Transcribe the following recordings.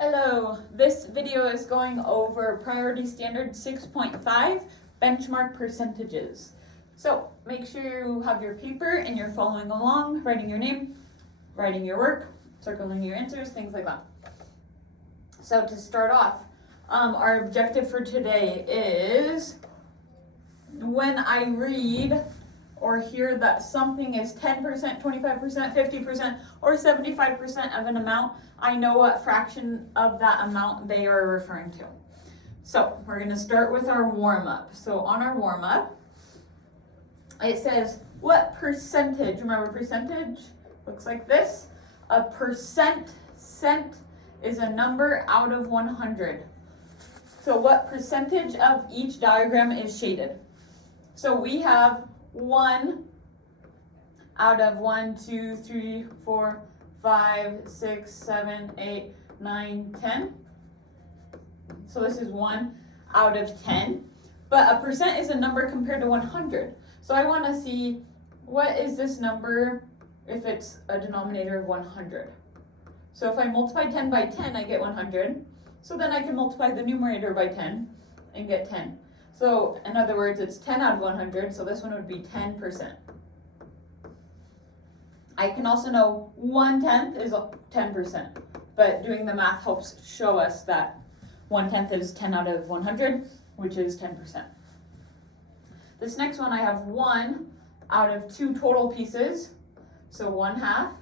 Hello, this video is going over Priority Standard 6.5 benchmark percentages. So make sure you have your paper and you're following along, writing your name, writing your work, circling your answers, things like that. So to start off, our objective for today is when I read or hear that something is 10%, 25%, 50%, or 75% of an amount, I know what fraction of that amount they are referring to. So we're going to start with our warm-up. So on our warm-up, it says, what percentage, remember percentage looks like this, a percent cent is a number out of 100. So what percentage of each diagram is shaded? So we have 1 out of 1, 2, 3, 4, 5, 6, 7, 8, 9, 10. So this is 1 out of 10. But a percent is a number compared to 100. So I want to see what is this number if it's a denominator of 100. So if I multiply 10 by 10, I get 100. So then I can multiply the numerator by 10 and get 10. So in other words, it's 10 out of 100, so this one would be 10%. I can also know 1/10 is 10%, but doing the math helps show us that 1/10 is 10 out of 100, which is 10%. This next one I have 1 out of 2 total pieces, so 1/2.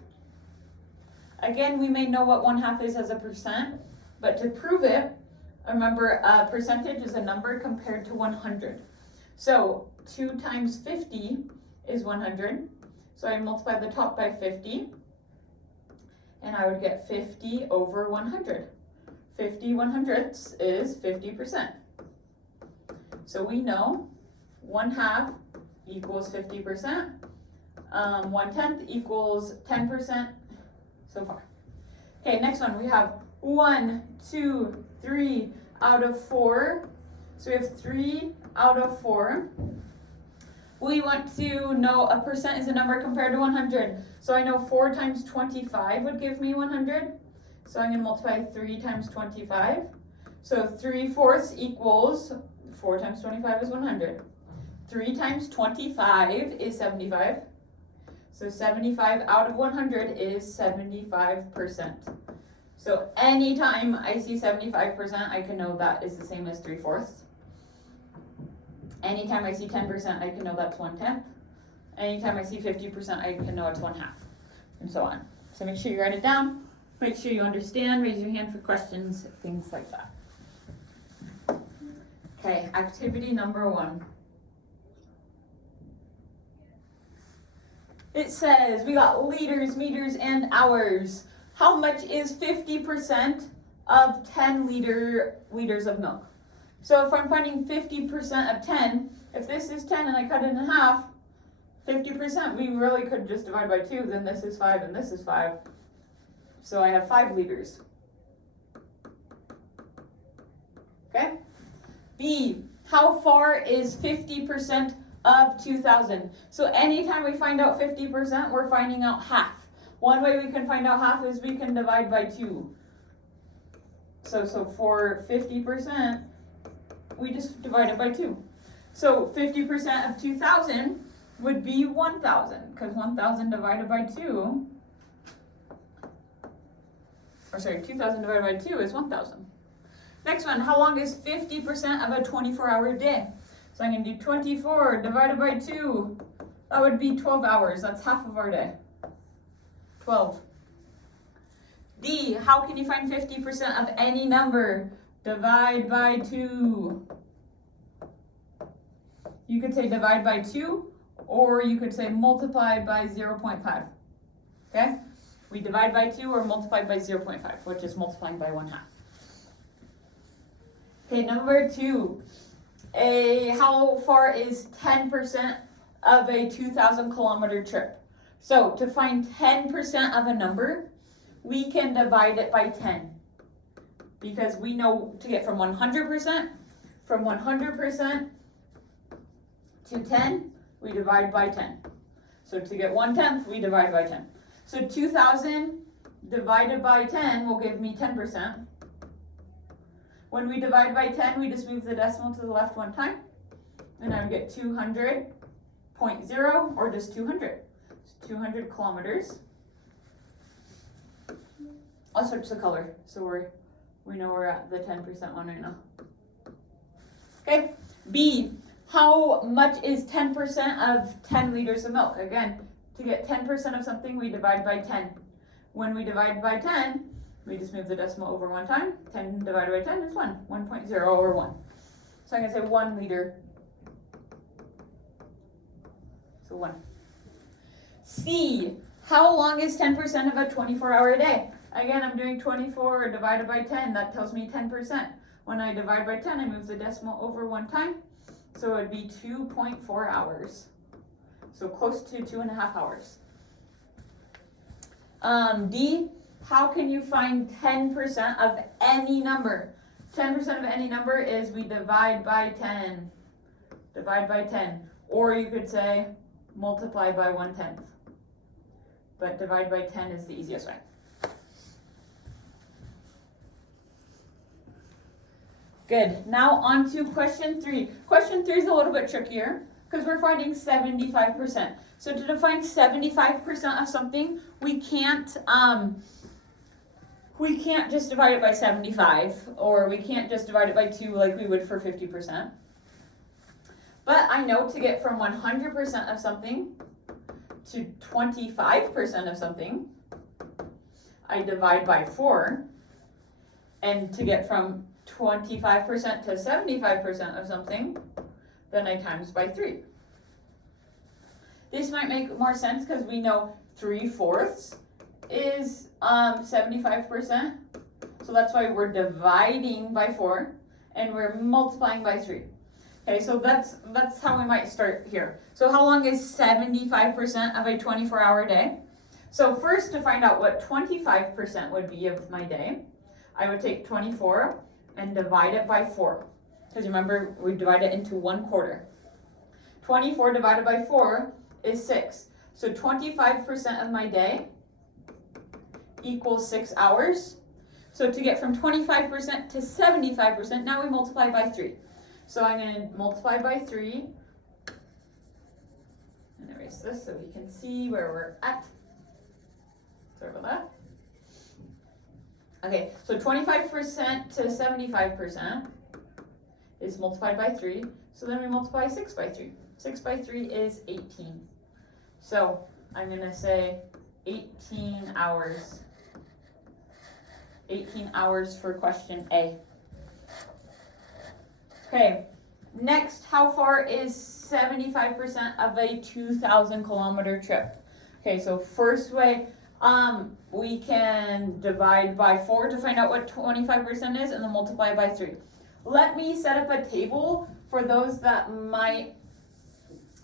Again, we may know what 1/2 is as a percent, but to prove it, remember, a percentage is a number compared to 100. So 2 times 50 is 100. So I multiply the top by 50, and I would get 50 over 100. 50 100ths is 50%. So we know 1/2 equals 50%. 1/10 equals 10% so far. Okay, next one, we have 1, 2, 3 out of 4. So we have 3 out of 4. We want to know a percent is a number compared to 100. So I know 4 times 25 would give me 100. So I'm going to multiply 3 times 25. So 3/4 equals 4 times 25 is 100. 3 times 25 is 75. So 75 out of 100 is 75%. So anytime I see 75%, I can know that is the same as 3/4. Anytime I see 10%, I can know that's 1/10. Anytime I see 50%, I can know it's 1/2, and so on. So make sure you write it down. Make sure you understand. Raise your hand for questions, things like that. Okay, activity number 1. It says we got liters, meters, and hours. How much is 50% of 10 liters of milk? So if I'm finding 50% of 10, if this is 10 and I cut it in half, 50%, we really could just divide by 2, then this is 5 and this is 5. So I have 5 liters. Okay? B, how far is 50% of 2,000? So anytime we find out 50%, we're finding out half. One way we can find out half is we can divide by 2. So for 50%, we just divide it by 2. So 50% of 2,000 would be 1,000, because 1,000 divided by 2, 2,000 divided by 2 is 1,000. Next one, how long is 50% of a 24-hour day? So I'm going to do 24 divided by 2. That would be 12 hours. That's half of our day. 12. D, how can you find 50% of any number? Divide by 2. You could say divide by 2, or you could say multiply by 0.5. Okay? We divide by 2 or multiply by 0.5, which is multiplying by 1/2. Okay, number 2. How far is 10% of a 2,000 kilometer trip? So to find 10% of a number, we can divide it by 10. Because we know to get from 100% to 10, we divide by 10. So to get 1/10, we divide by 10. So 2,000 divided by 10 will give me 10%. When we divide by 10, we just move the decimal to the left one time. And I would get 200.0 or just 200. 200 kilometers. I'll switch the color so we know we're at the 10% one right now. Okay, B, how much is 10% of 10 liters of milk? Again, to get 10% of something, we divide by 10. When we divide by 10, we just move the decimal over one time. 10 divided by 10 is 1, 1.0 over 1. So I'm going to say 1 liter. So 1. C, how long is 10% of a 24-hour day? Again, I'm doing 24 divided by 10. That tells me 10%. When I divide by 10, I move the decimal over one time. So it would be 2.4 hours. So close to 2.5 hours. D, how can you find 10% of any number? 10% of any number is we divide by 10. Divide by 10. Or you could say multiply by 1/10. But divide by 10 is the easiest way. Good. Now on to question 3. Question 3 is a little bit trickier because we're finding 75%. So to define 75% of something, we can't just divide it by 75, or we can't just divide it by 2 like we would for 50%. But I know to get from 100% of something to 25% of something, I divide by 4. And to get from 25% to 75% of something, then I times by 3. This might make more sense because we know 3/4 is 75%. So that's why we're dividing by 4 and we're multiplying by 3. Okay, so that's how we might start here. So how long is 75% of a 24-hour day? So first, to find out what 25% would be of my day, I would take 24 and divide it by 4. Because remember, we divide it into 1/4. 24 divided by 4 is 6. So 25% of my day equals 6 hours. So to get from 25% to 75%, now we multiply by 3. So I'm going to multiply by 3 and erase this so we can see where we're at. Sorry about that. Okay, so 25% to 75% is multiplied by 3. So then we multiply 6 by 3. 6 by 3 is 18. So I'm going to say 18 hours. 18 hours for question A. Okay, next, how far is 75% of a 2,000 kilometer trip? Okay, so first way, we can divide by 4 to find out what 25% is and then multiply by 3. Let me set up a table for those that might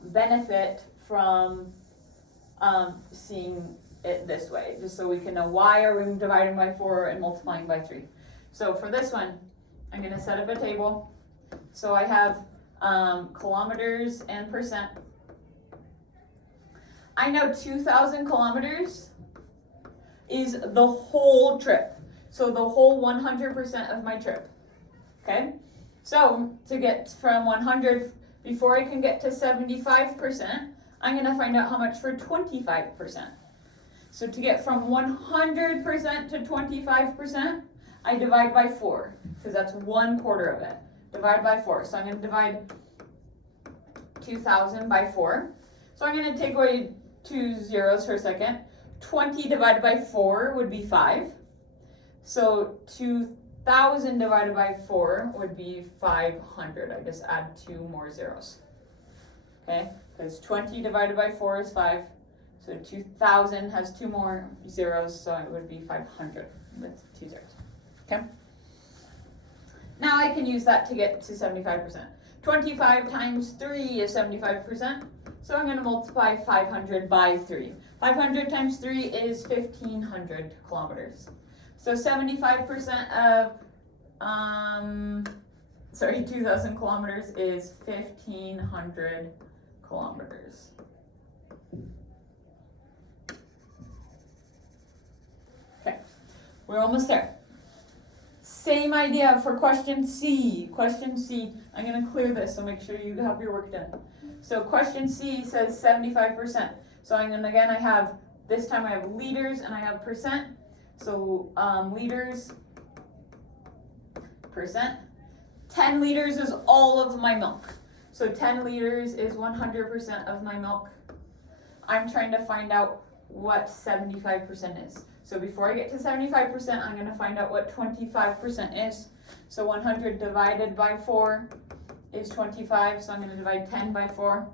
benefit from seeing it this way, just so we can know why are we dividing by 4 and multiplying by 3. So for this one, I'm going to set up a table. So I have kilometers and percent. I know 2,000 kilometers is the whole trip. So the whole 100% of my trip. Okay? So to get from 100, before I can get to 75%, I'm going to find out how much for 25%. So to get from 100% to 25%, I divide by 4, because that's 1/4 of it. Divide by 4. So I'm going to divide 2,000 by 4. So I'm going to take away 2 zeros for a second. 20 divided by 4 would be 5. So 2,000 divided by 4 would be 500. I just add 2 more zeros. Okay, because 20 divided by 4 is 5. So 2,000 has 2 more zeros, so it would be 500 with 2 zeros. Okay. Now I can use that to get to 75%. 25 times 3 is 75%. So I'm going to multiply 500 by 3. 500 times 3 is 1,500 kilometers. So 75% of 2,000 kilometers is 1,500 kilometers. Okay, we're almost there. Same idea for question C. Question C, I'm going to clear this, so make sure you have your work done. So question C says 75%. So I'm going to, again, I have, this time I have liters and I have percent. So liters, percent. 10 liters is all of my milk. So 10 liters is 100% of my milk. I'm trying to find out what 75% is. So before I get to 75%, I'm going to find out what 25% is. So 100 divided by 4 is 25, so I'm going to divide 10 by 4.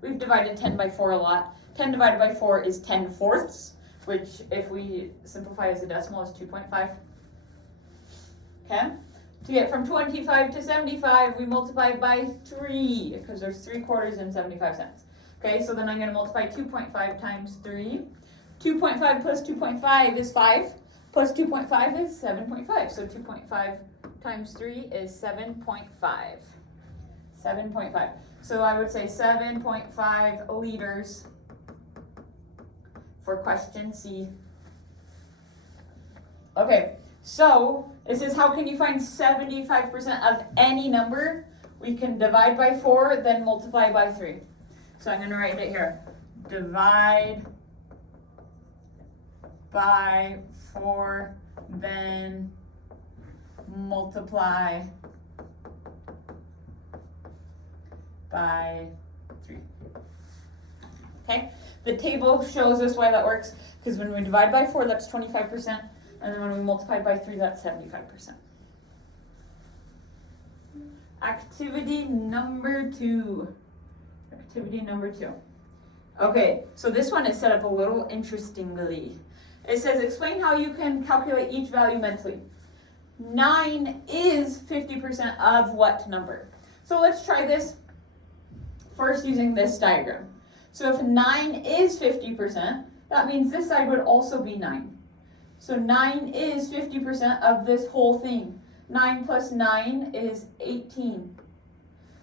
We've divided 10 by 4 a lot. 10 divided by 4 is 10 fourths, which if we simplify as a decimal is 2.5. Okay? To get from 25 to 75, we multiply by 3, because there's 3 quarters and 75 cents. Okay, so then I'm going to multiply 2.5 times 3. 2.5 plus 2.5 is 5, plus 2.5 is 7.5. So 2.5 times 3 is 7.5. 7.5. So I would say 7.5 liters for question C. Okay, so it says how can you find 75% of any number? We can divide by 4, then multiply by 3. So I'm going to write it here. Divide by 4, then multiply by 3. Okay? The table shows us why that works, because when we divide by 4, that's 25%, and then when we multiply by 3, that's 75%. Activity number 2. Activity number 2. Okay, so this one is set up a little interestingly. It says, explain how you can calculate each value mentally. 9 is 50% of what number? So let's try this first using this diagram. So if 9 is 50%, that means this side would also be 9. So 9 is 50% of this whole thing. 9 plus 9 is 18.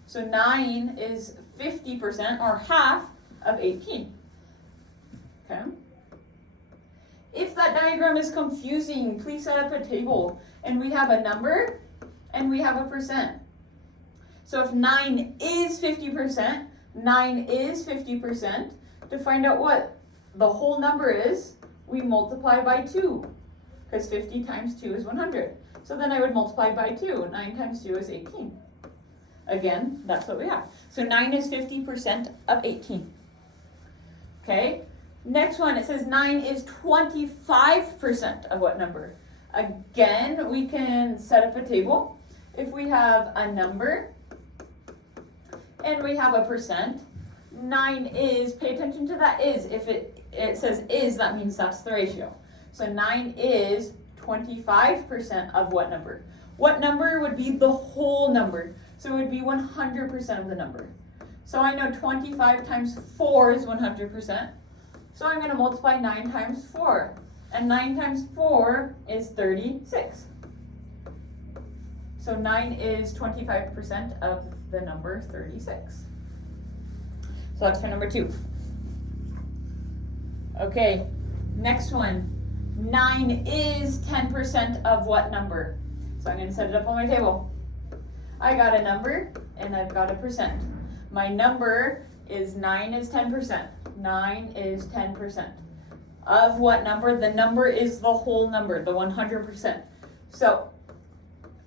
So 9 is 50% or half of 18. Okay? If that diagram is confusing, please set up a table. And we have a number and we have a percent. So if 9 is 50%, 9 is 50%. To find out what the whole number is, we multiply by 2. Because 50 times 2 is 100. So then I would multiply by 2. 9 times 2 is 18. Again, that's what we have. So 9 is 50% of 18. Okay? Next one, it says 9 is 25% of what number? Again, we can set up a table. If we have a number and we have a percent, 9 is, pay attention to that is. If it says is, that means that's the ratio. So 9 is 25% of what number? What number would be the whole number? So it would be 100% of the number. So I know 25 times 4 is 100%. So I'm going to multiply 9 times 4. And 9 times 4 is 36. So 9 is 25% of the number 36. So that's for number 2. Okay, next one. 9 is 10% of what number? So I'm going to set it up on my table. I got a number and I've got a percent. My number is 9 is 10%. 9 is 10%. Of what number? The number is the whole number, the 100%. So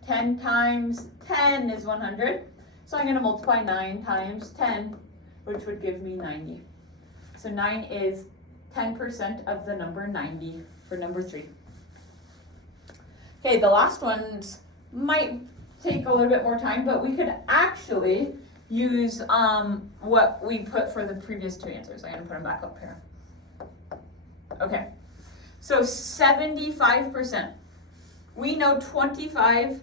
10 times 10 is 100. So I'm going to multiply 9 times 10, which would give me 90. So 9 is 10% of the number 90 for number 3. Okay, the last ones might take a little bit more time, but we could actually use what we put for the previous 2 answers. I'm going to put them back up here. Okay, so 75%. We know 25,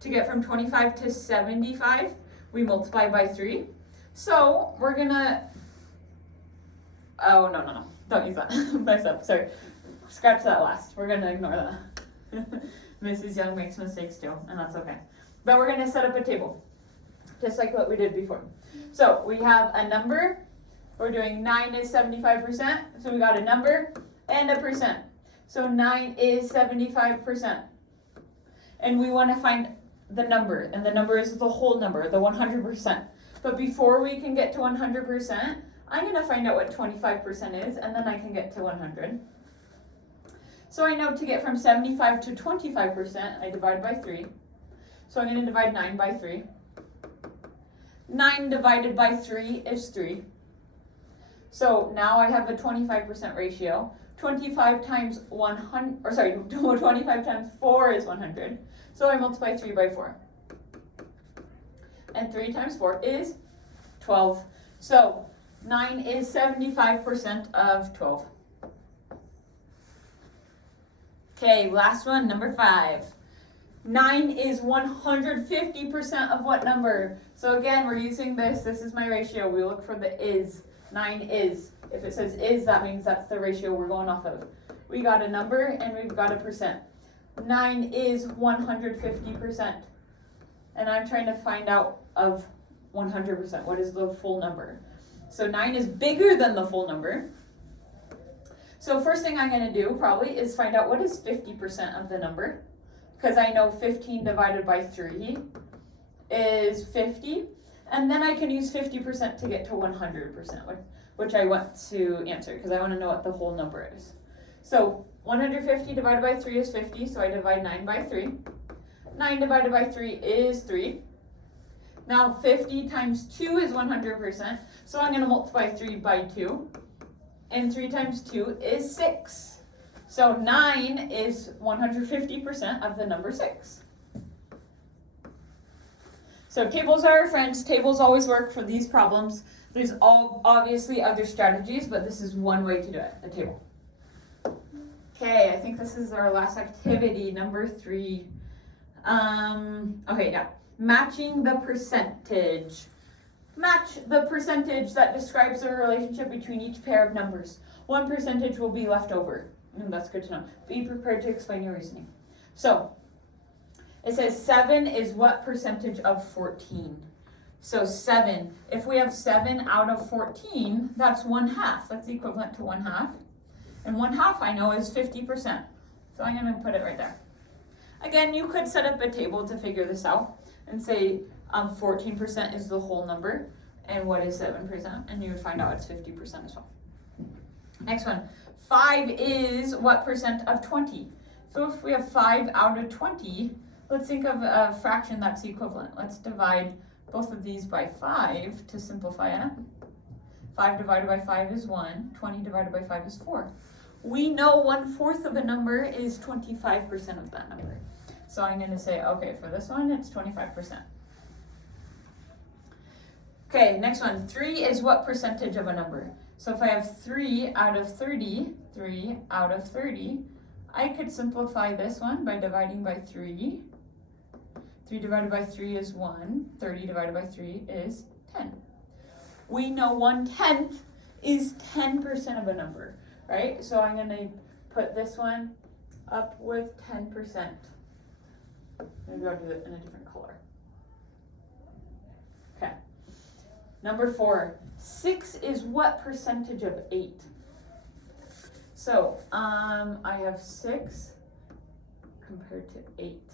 to get from 25 to 75, we multiply by 3. So we're going to, oh, no, don't use that. Mess up, sorry. Scratch that last. We're going to ignore that. Mrs. Young makes mistakes too, and that's okay. But we're going to set up a table, just like what we did before. So we have a number. We're doing 9 is 75%. So we got a number and a percent. So 9 is 75%. and we want to find the number, and the number is the whole number, the 100%. But before we can get to 100%, I'm going to find out what 25% is, and then I can get to 100. So I know to get from 75 to 25%, I divide by 3. So I'm going to divide 9 by 3. 9 divided by 3 is 3. So now I have a 25% ratio. 25 times 25 times 4 is 100. So I multiply 3 by 4. And 3 times 4 is 12. So 9 is 75% of 12. Okay, last one, number 5. 9 is 150% of what number? So again, we're using this. This is my ratio. We look for the is. 9 is. If it says is, that means that's the ratio we're going off of. We got a number and we've got a percent. 9 is 150%. And I'm trying to find out of 100%. What is the full number? So 9 is bigger than the full number. So first thing I'm going to do probably is find out what is 50% of the number. Because I know 15 divided by 3 is 50. And then I can use 50% to get to 100%, which I want to answer because I want to know what the whole number is. So 150 divided by 3 is 50, so I divide 9 by 3. 9 divided by 3 is 3. Now 50 times 2 is 100%, so I'm going to multiply 3 by 2. And 3 times 2 is 6. So 9 is 150% of the number 6. So tables are our friends. Tables always work for these problems. There's obviously other strategies, but this is one way to do it, a table. Okay, I think this is our last activity, number 3. Matching the percentage. Match the percentage that describes the relationship between each pair of numbers. One percentage will be left over. That's good to know. Be prepared to explain your reasoning. So, it says 7 is what percentage of 14? So 7, if we have 7 out of 14, that's 1/2. That's equivalent to 1/2. And 1/2 I know is 50%. So I'm going to put it right there. Again, you could set up a table to figure this out and say 14% is the whole number. And what is 7%? And you would find out it's 50% as well. Next one. 5 is what percent of 20? So if we have 5 out of 20, let's think of a fraction that's equivalent. Let's divide both of these by 5 to simplify it. 5 divided by 5 is 1. 20 divided by 5 is 4. We know 1/4 of a number is 25% of that number. So I'm going to say, okay, for this one, it's 25%. Okay, next one. 3 is what percentage of a number? So if I have 3 out of 30, I could simplify this one by dividing by 3. 3 divided by 3 is 1. 30 divided by 3 is 10. We know 1/10 is 10% of a number, right? So I'm going to put this one up with 10%. Maybe I'll do it in a different color. Okay. Number 4. 6 is what percentage of 8? So, I have 6 compared to 8.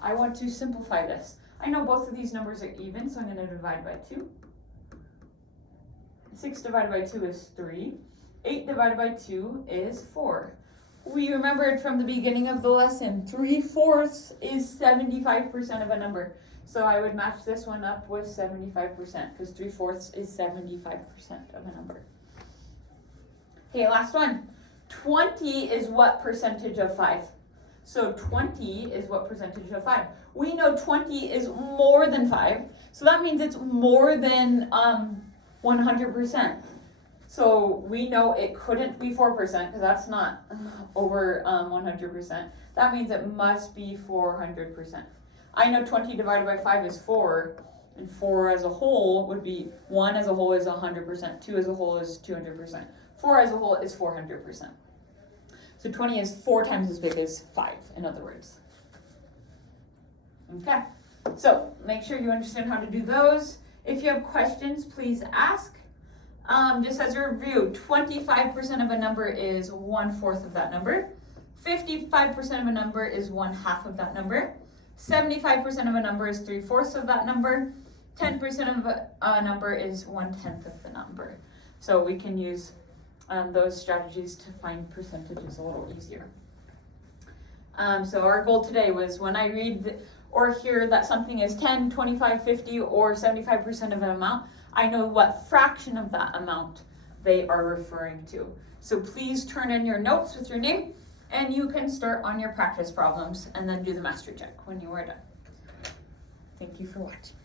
I want to simplify this. I know both of these numbers are even, so I'm going to divide by 2. 6 divided by 2 is 3. 8 divided by 2 is 4. We remembered from the beginning of the lesson, 3/4 is 75% of a number. So I would match this one up with 75% because 3/4 is 75% of a number. Okay, last one. 20 is what percentage of 5? So 20 is what percentage of 5? We know 20 is more than 5, so that means it's more than 100%. So we know it couldn't be 4% because that's not over 100%. That means it must be 400%. I know 20 divided by 5 is 4, and 4 as a whole would be 1 as a whole is 100%, 2 as a whole is 200%, 4 as a whole is 400%. So 20 is 4 times as big as 5, in other words. Okay, so make sure you understand how to do those. If you have questions, please ask. Just as a review, 25% of a number is 1/4 of that number. 50 55% of a number is 1/2 of that number. 75% of a number is 3/4 of that number. 10% of a number is 1/10 of the number. So we can use those strategies to find percentages a little easier. So our goal today was when I read or hear that something is 10, 25, 50, or 75% of an amount, I know what fraction of that amount they are referring to. So please turn in your notes with your name, and you can start on your practice problems and then do the mastery check when you are done. Thank you for watching.